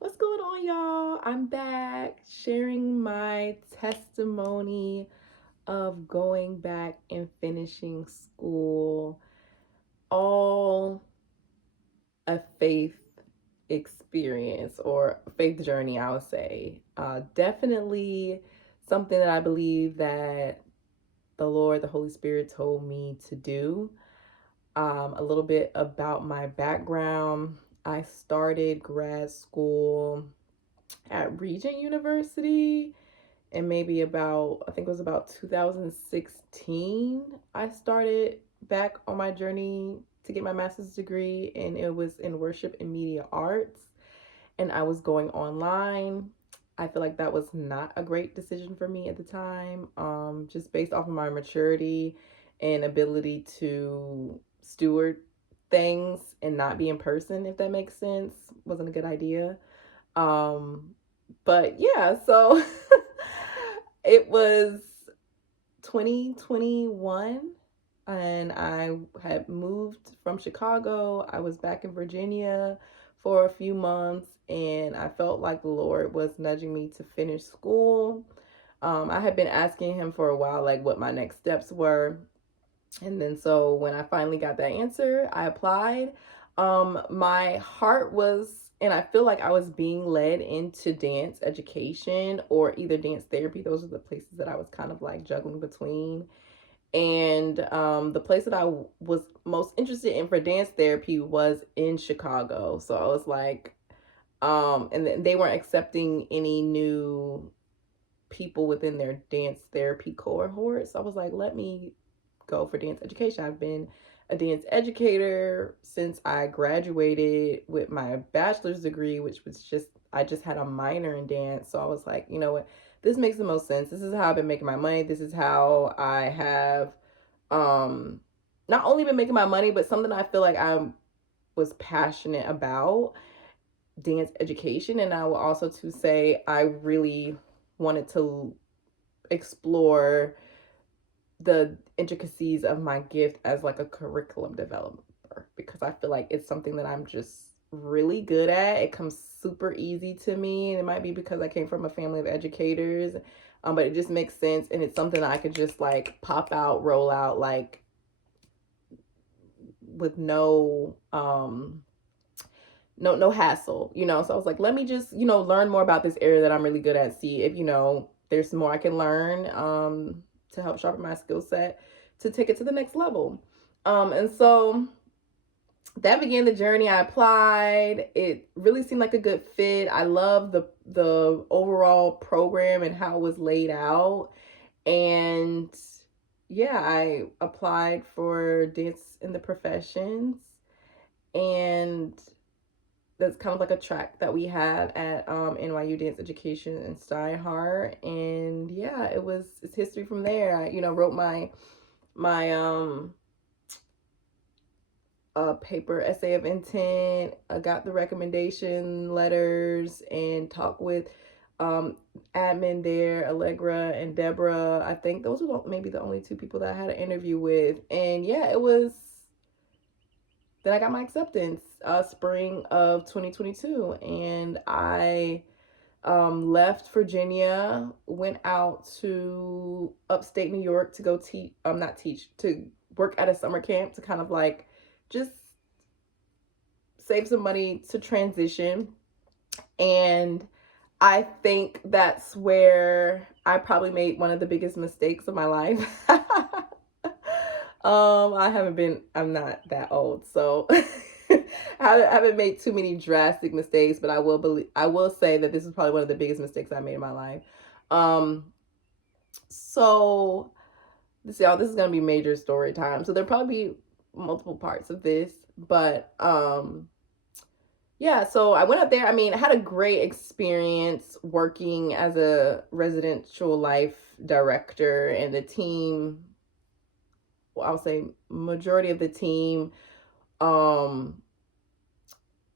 What's going on, y'all? I'm back sharing my testimony of going back and finishing school. All a faith experience or faith journey, I would say. Definitely something that I believe that the Lord, the Holy Spirit told me to do. A little bit about my background. I started grad school at Regent University and maybe about, I think it was about 2016, I started back on my journey to get my master's degree, and it was in worship and media arts, and I was going online. I feel like that was not a great decision for me at the time, just based off of my maturity and ability to steward things and not be in person, if that makes sense. Wasn't a good idea. Um, but yeah, so it was 2021 and I had moved from Chicago. I was back in Virginia for a few months and I felt like the Lord was nudging me to finish school. I had been asking him for a while, like what my next steps were. And then so when I finally got that answer, I applied. My heart was, and I feel like I was being led into dance education or either dance therapy. Those are the places that I was kind of like juggling between. And the place that I was most interested in for dance therapy was in Chicago. So I was like, and they weren't accepting any new people within their dance therapy cohort. So I was like, let me go for dance education. I've been a dance educator since I graduated with my bachelor's degree, which was I just had a minor in dance. So I was like, you know what? This makes the most sense. This is how I've been making my money. This is how I have um not only been making my money, but something I feel like I was passionate about, dance education. And I will also to say I really wanted to explore the intricacies of my gift as like a curriculum developer, because I feel like it's something that I'm just really good at. It comes super easy to me, and it might be because I came from a family of educators, but it just makes sense, and it's something that I could just like pop out, roll out, like with no hassle, you know. So I was like, let me just, learn more about this area that I'm really good at, see if, there's more I can learn to help sharpen my skill set to take it to the next level. And so that began the journey. I applied. It really seemed like a good fit. I love the overall program and how it was laid out. And yeah, I applied for dance in the professions, and that's kind of like a track that we have at NYU Dance Education in Steinhardt. And yeah, it's history from there. I, wrote my paper essay of intent. I got the recommendation letters and talked with admin there, Allegra and Deborah. I think those were maybe the only two people that I had an interview with. And yeah, then I got my acceptance spring of 2022, and I left Virginia, went out to upstate New York to go teach, not teach, to work at a summer camp to kind of like just save some money to transition. And I think that's where I probably made one of the biggest mistakes of my life. I'm not that old, so I haven't made too many drastic mistakes, but I will say that this is probably one of the biggest mistakes I made in my life. Um, so this is gonna be major story time. So there'll probably be multiple parts of this, but yeah, so I went up there. I mean, I had a great experience working as a residential life director, and the team, well, I would say majority of the team, um,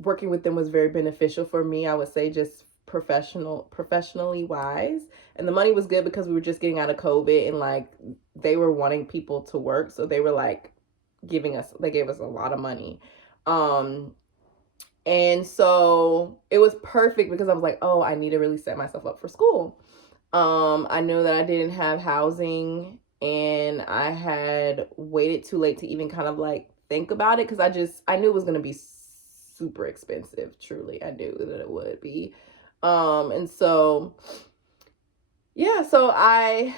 working with them was very beneficial for me. I would say just professionally wise. And the money was good because we were just getting out of COVID, and like they were wanting people to work. So they were like they gave us a lot of money. Um, And so it was perfect because I was like, oh, I need to really set myself up for school. I knew that I didn't have housing, and I had waited too late to even kind of like think about it, because I knew it was going to be super expensive. Truly, I knew that it would be. And so yeah, so I'm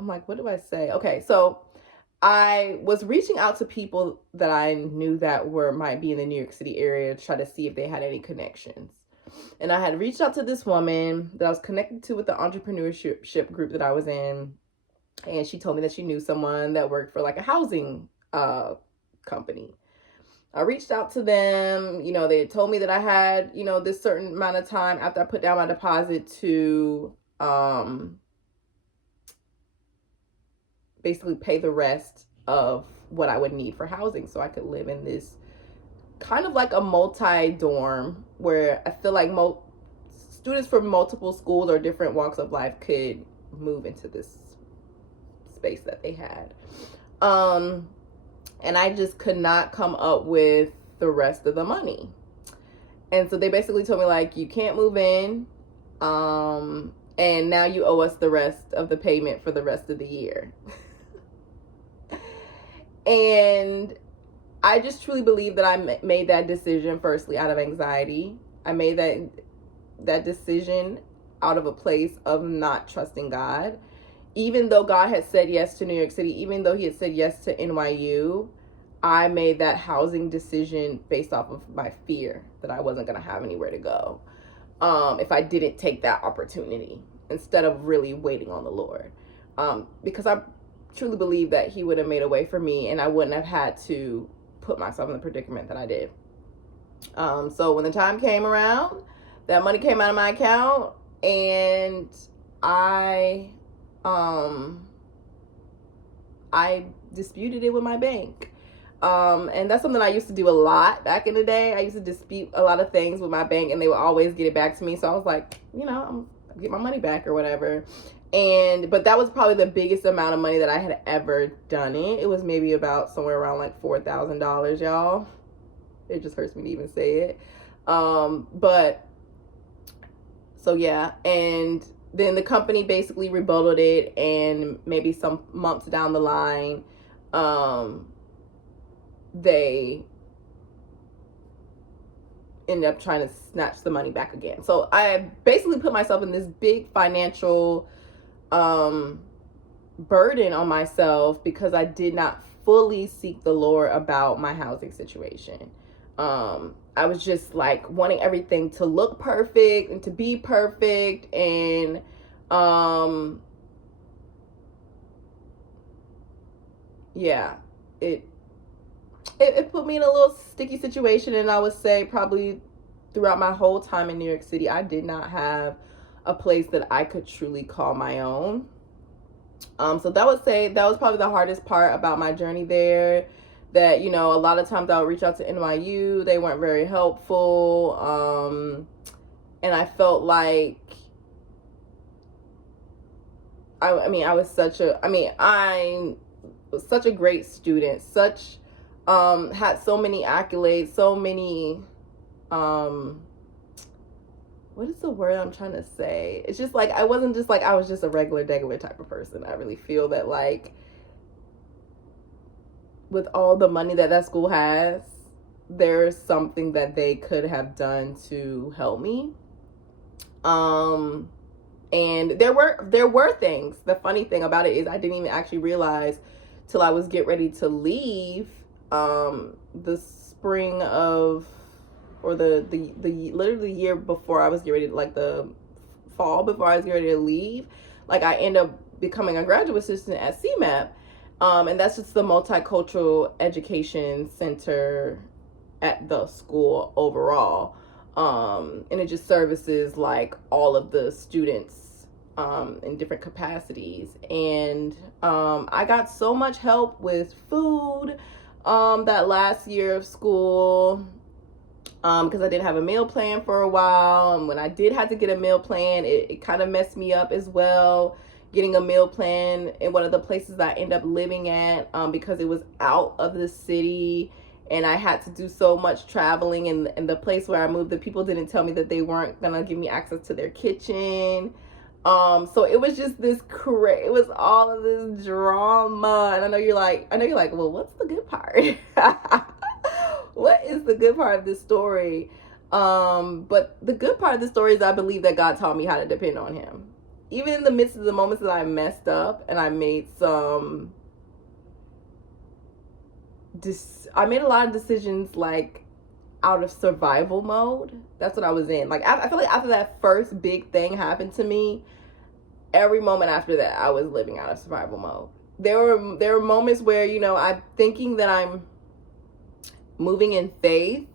like, what do I say? Okay, so I was reaching out to people that I knew that might be in the New York City area to try to see if they had any connections. And I had reached out to this woman that I was connected to with the entrepreneurship group that I was in. And she told me that she knew someone that worked for like a housing company. I reached out to them. They had told me that I had, this certain amount of time after I put down my deposit to basically pay the rest of what I would need for housing so I could live in this kind of like a multi-dorm where I feel like students from multiple schools or different walks of life could move into this space that they had. And I just could not come up with the rest of the money. And so they basically told me, like, you can't move in. And now you owe us the rest of the payment for the rest of the year. And I just truly believe that I made that decision firstly out of anxiety. I made that decision out of a place of not trusting God. Even though God had said yes to New York City, even though he had said yes to NYU, I made that housing decision based off of my fear that I wasn't going to have anywhere to go if I didn't take that opportunity instead of really waiting on the Lord. Because I truly believe that he would have made a way for me and I wouldn't have had to put myself in the predicament that I did. So when the time came around, that money came out of my account, and I disputed it with my bank. And that's something I used to do a lot back in the day. I used to dispute a lot of things with my bank, and they would always get it back to me. So I was like, I'm get my money back or whatever. But that was probably the biggest amount of money that I had ever done it. It was maybe about somewhere around like $4,000, y'all. It just hurts me to even say it. But so yeah, and then the company basically rebutted it, and maybe some months down the line, they ended up trying to snatch the money back again. So I basically put myself in this big financial burden on myself because I did not fully seek the Lord about my housing situation. I was just like wanting everything to look perfect and to be perfect, and yeah, it put me in a little sticky situation. And I would say probably throughout my whole time in New York City, I did not have a place that I could truly call my own. So that was probably the hardest part about my journey there. That, a lot of times I would reach out to NYU, they weren't very helpful. And I felt like I was such a great student, had so many accolades, so many what is the word I'm trying to say? It's just like I wasn't just like I was just a regular type of person. I really feel that, like, with all the money that school has, there's something that they could have done to help me. And there were things. The funny thing about it is I didn't even actually realize till I was getting ready to leave the spring of, or the literally year before I was getting ready to, like the fall before I was getting ready to leave, like I end up becoming a graduate assistant at CMAP. And that's just the multicultural education center at the school overall. And it just services like all of the students in different capacities. And I got so much help with food that last year of school, because I didn't have a meal plan for a while. And when I did have to get a meal plan, it kind of messed me up as well, getting a meal plan in one of the places I ended up living at, because it was out of the city. and I had to do so much traveling, and the place where I moved, the people didn't tell me that they weren't gonna give me access to their kitchen. So it was just this it was all of this drama. And I know you're like, well, what's the good part? What is the good part of this story? But the good part of the story is I believe that God taught me how to depend on him. Even in the midst of the moments that I messed up and I made a lot of decisions like out of survival mode. That's what I was in. Like, I feel like after that first big thing happened to me, every moment after that, I was living out of survival mode. There were moments where, I'm thinking that I'm moving in faith,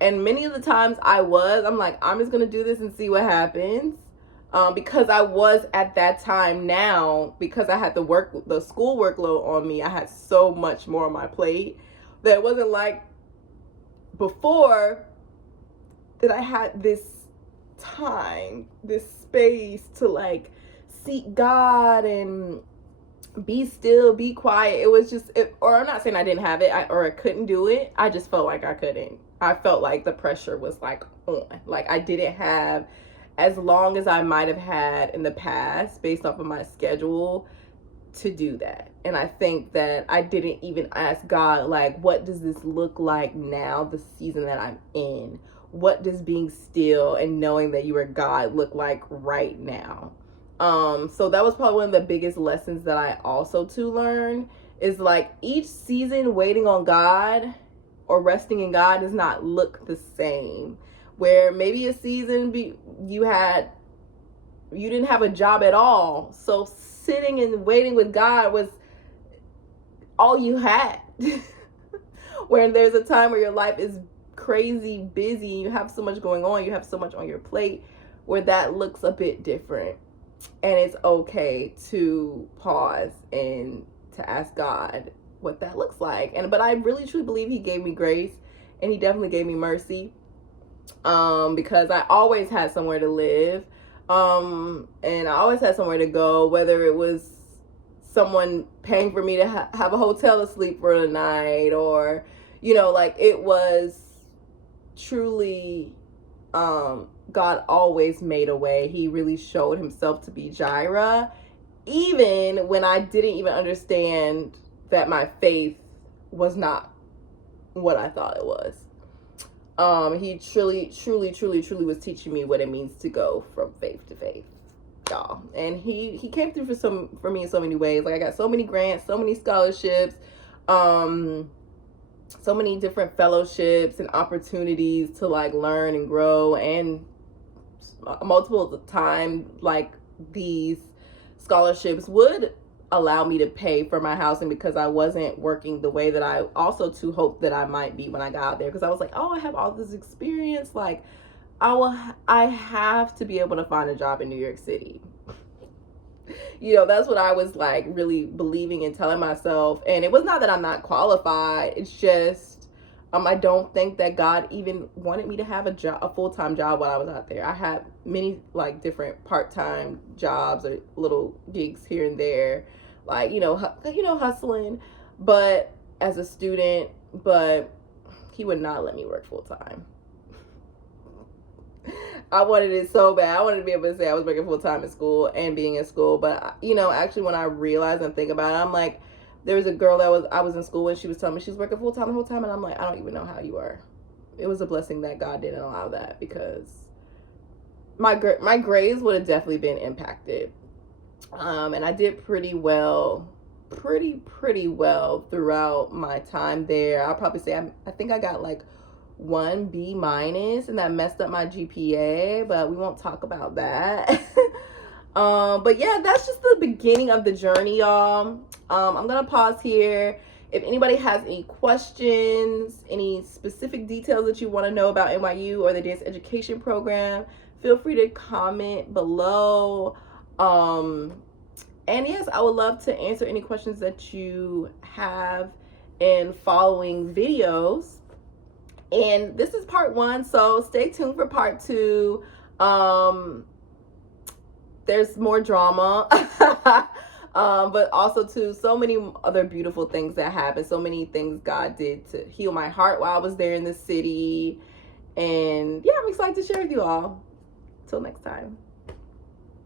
and many of the times I'm like, I'm just gonna do this and see what happens. Because I was at that time now, because I had the school workload on me, I had so much more on my plate that it wasn't like before that I had this time, this space to like seek God and be still, be quiet. It was just, or I'm not saying I didn't have it or I couldn't do it. I just felt like I couldn't. I felt like the pressure was like on. Like I didn't have as long as I might have had in the past based off of my schedule to do that. And I think that I didn't even ask God, like, what does this look like now, the season that I'm in? What does being still and knowing that you are God look like right now? So that was probably one of the biggest lessons that I also to learn is like each season waiting on God or resting in God does not look the same. Where maybe a season you didn't have a job at all, so sitting and waiting with God was all you had. Where there's a time where your life is crazy busy, you have so much going on, you have so much on your plate, where that looks a bit different. And it's okay to pause and to ask God what that looks like. But I really truly believe he gave me grace, and he definitely gave me mercy. Because I always had somewhere to live, and I always had somewhere to go, whether it was someone paying for me to have a hotel to sleep for the night, or, like it was truly, God always made a way. He really showed himself to be Jireh, even when I didn't even understand that my faith was not what I thought it was. He truly was teaching me what it means to go from faith to faith, y'all. And he came through for me in so many ways. Like I got so many grants, so many scholarships, so many different fellowships and opportunities to like learn and grow. And multiple times, like these scholarships would allow me to pay for my housing because I wasn't working the way that I also to hope that I might be when I got out there. Because I was like, oh, I have all this experience, like I have to be able to find a job in New York City. That's what I was like really believing and telling myself. And it was not that I'm not qualified, it's just I don't think that God even wanted me to have a full-time job while I was out there. I had many like different part-time jobs or little gigs here and there, like, hustling, but as a student, but he would not let me work full-time. I wanted it so bad. I wanted to be able to say I was working full-time in school and being in school. But, actually when I realized and think about it, I'm like, there was a girl that I was in school and she was telling me she's working full-time the whole time. And I'm like, I don't even know how you are. It was a blessing that God didn't allow that, because my grades would have definitely been impacted. And I did pretty well throughout my time there. I'll probably say I think I got like 1 B-, and that messed up my GPA, but we won't talk about that. But yeah, that's just the beginning of the journey, y'all. I'm gonna pause here. If anybody has any questions, any specific details that you want to know about NYU or the dance education program, feel free to comment below. And yes, I would love to answer any questions that you have in following videos. And this is part 1, so stay tuned for part 2. There's more drama. But also too, so many other beautiful things that happened, so many things God did to heal my heart while I was there in the city. And yeah, I'm excited to share with you all. Till next time.